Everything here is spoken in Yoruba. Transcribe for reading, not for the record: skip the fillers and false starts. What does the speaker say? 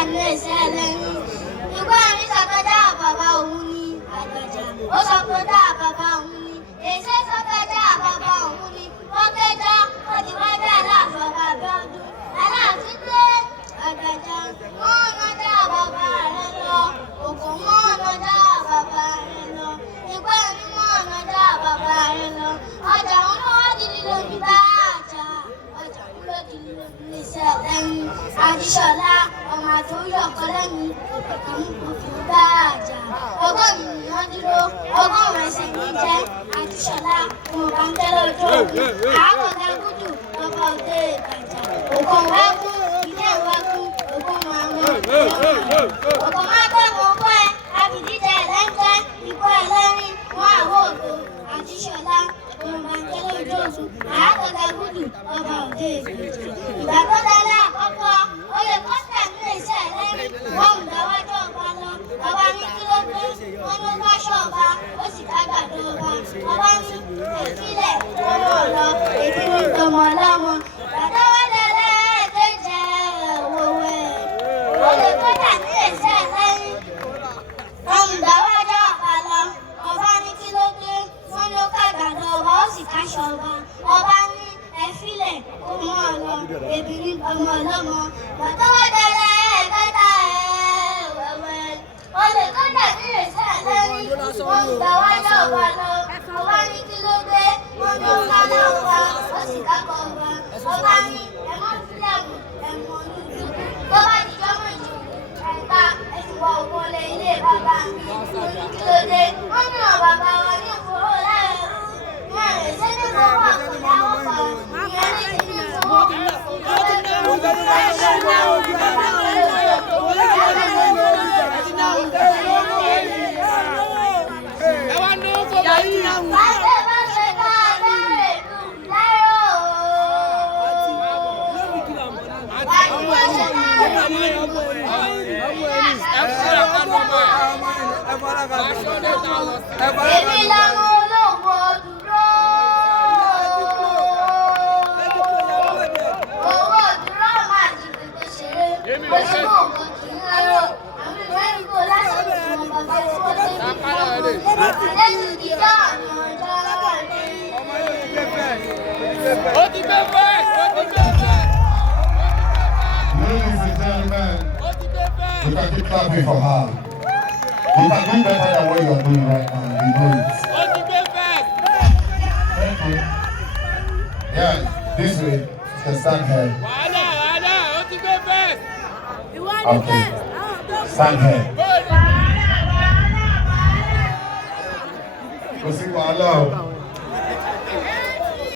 tẹ̀lé ẹsẹ̀ lẹ́yìn. Ìgbà mi sọ pé dá bàbá òun ní àgbàjà. Ó sọ pé dá bàbá òun ní. Èsè sọ pé dá bàbá òun ní. Wọ́n kẹjọ, ó ti wá dá láàfọ̀ bàbá ọdún. Aláàfin pé àgbàjà mọ́ ọ̀nà dá bàbá rẹ lọ. Òkò mọ́ ọ̀nà dá bàbá rẹ lọ. Ìgbà mi mọ́ ọ̀nà dá bàbá rẹ lọ. Ọjà òun ló wá di lílo bí bá àjà. Ọjà òun ló di lílo bí iṣẹ́ lẹ́yìn. Adíṣọlá ọmọ àtúnyọ̀ ọkọ lẹ́yìn. Òkè mú kòkè bá àjà. Ọgọ́rùn-ún ni wọ́n dúró. Ọgọ́rùn-ún ẹsẹ̀ ní jẹ́. Adíṣọlá ọmọ bàńkẹ́ lójú òkú. Àákọ̀dá gúdù lọ́kọ̀ òde ìbàjá. Òkò wá kú, ilé ìwá kú, òkò máa mú. Òkò máa gbọ́ mọ́ ọkọ ẹ. Abìdíjẹ ẹlẹ́ńjẹ́, ikú ẹlẹ́rìn, wọ́n àwọ̀ òdo. Adíṣọlá ọmọ bàńkẹ́ lójú òkú. Àákọ̀dá gúdù lọ́kọ̀ òde ìbàjá. Ìgbà tó dálé àkọ́kọ́, oyè kọ́sítà ní iṣẹ́ ẹlẹ́rìn, wọ́n ń dáwájú ọba lọ. Ọba ní kí ló dé, wọ́n ló bá ṣọ́ọ̀ba, ó sì kágbàdo ọba. Ọba ní ìfilẹ̀ lọ́mọ lọ, èdè ní tọmọ lọ́mọ. Bàtà wá délé ẹ̀ẹ́dẹ́jẹ òwòwẹ̀. Oyè kọ́sítà ní iṣẹ́ ẹlẹ́rìn, wọ́n ń dáwájú ọba lọ. Ọba ní kí ló dé, wọ́n ló kágbàdo ọba, ó sì káṣọ ọba. Ọba ní ẹ̀fílẹ̀ kó mọ́ ọ lọ, èdè ní tọmọ lọ́mọ. Bàtà wá délé ẹ̀ẹ́dẹ́ta ẹ̀wẹ̀wẹ̀. Oyè kọ́sítà ní iṣẹ́ ẹlẹ́rìn, wọ́n ń dáwájú ọba lọ. Ọba ní kí ló dé, wọ́n ló kágbàdo ọba, ó sì kákọ̀ ọba. Ọba ní ẹ̀mọ́ fílẹ̀mù ẹ̀mọ́ olùdó. Tó bá di jọ́mọ̀ ìjòkó, ẹ̀ta ẹ̀sùnwọ̀ òkúnlé ilé bàbá mi. Oní kí ló dé, wọ́n ní ọ̀ bàbá wọn ní ìfowó láàrú. Wọ́n rẹ̀ ṣé ní fowó àkùndáwó kan. Ìyẹn ní kí ní fowó. Èmi làwọn olóògbé dúró. Owó dúró máa di pípé ṣeré. Oṣù kò kì í láró. Àmì mẹ́rin kò lásìkò tí wọ́n bá fẹ́ fún ọdẹ bí káwọn. Lẹ́yìn ìdíjọ́ àmì ọjọ́ rẹ̀. Ó ti bẹ́ fẹ́! Ó ti bẹ́ fẹ́! Ladies and gentlemen, you can keep clapping for her. You can do better than what you are doing right now. You know it. Ó ti bẹ́ fẹ́! Thank you. Yeah, this way. You can stand here. Wàhálà! Ó ti bẹ́ fẹ́! Okay. Stand here. Kò sí wàhálà o.